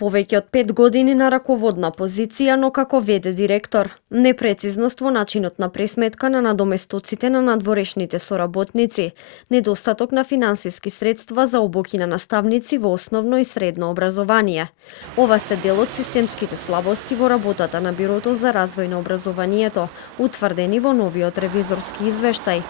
Повеќе од 5 години на раководна позиција, но како веде директор. Непрецизност во начинот на пресметка на надоместоците на надворешните соработници, недостаток на финансиски средства за обуки на наставници во основно и средно образование. Ова се дел од системските слабости во работата на Бирото за развој на образованието, утврдени во новиот ревизорски извештај.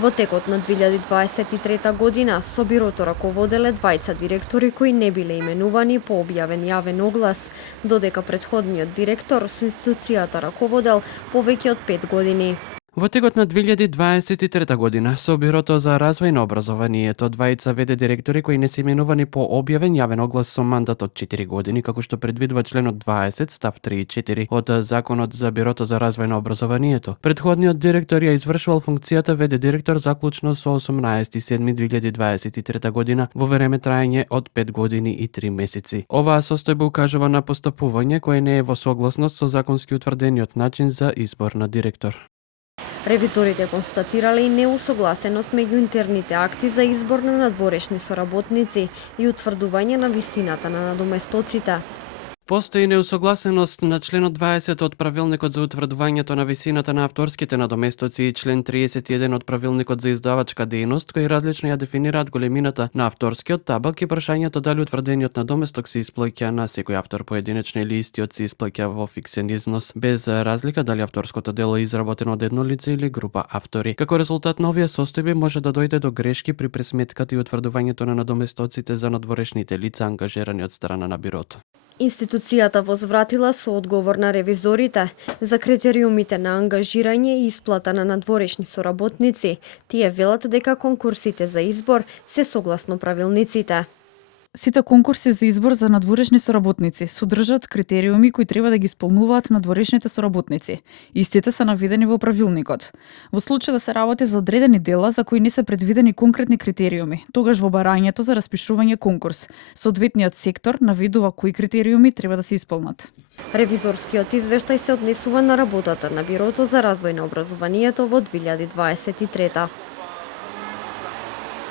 Во текот на 2023 година со Бирото раководеле двајца директори кои не биле именувани по објавен јавен оглас, додека претходниот директор со институцијата раководел повеќе од 5 години. Во текот на 2023 година со Бирото за развој на образованието двајца веде директори кои не се именувани по објавен јавен оглас со мандат од 4 години, како што предвидува членот 20 став 3 и 4 од Законот за Бирото за развој на образованието. Претходниот директор ја извршувал функцијата веде директор заклучно со 18.7.2023 година во време траење од 5 години и 3 месеци. Оваа состојба укажува на постапување кое не е во согласност со законски утврдениот начин за избор на директор. Ревизорите констатирале и неусогласеност меѓу интерните акти за избор на надворешни соработници и утврдување на висината на надоместоците. Постои неусогласеност на членот 20 од правилникот за утврдувањето на висината на авторските надоместоци и член 31 од правилникот за издавачка дејност, кои различно ја дефинираат големината на авторскиот табак и прашањето дали утврдениот надоместок се исплаќа на секој автор поединечно или истиот се исплаќа во фиксен износ, без разлика дали авторското дело е изработено од едно лице или група автори. Како резултат на овие состојби може да дојде до грешки при пресметката и утврдувањето на надоместоците за надворешните лица ангажирани од страна на Бирото. Институцијата возвратила со одговор на ревизорите за критериумите на ангажирање и исплата на надворешни соработници. Тие велат дека конкурсите за избор се согласно правилниците. Сите конкурси за избор за надворешни соработници содржат критериуми кои треба да ги исполнуваат надворешните соработници. Истите се наведени во правилникот. Во случај да се работи за одредени дела за кои не се предвидени конкретни критериуми, тогаш во барањето за распишување конкурс, соодветниот сектор наведува кои критериуми треба да се исполнат. Ревизорскиот извештај се однесува на работата на Бирото за развој на образованието во 2023.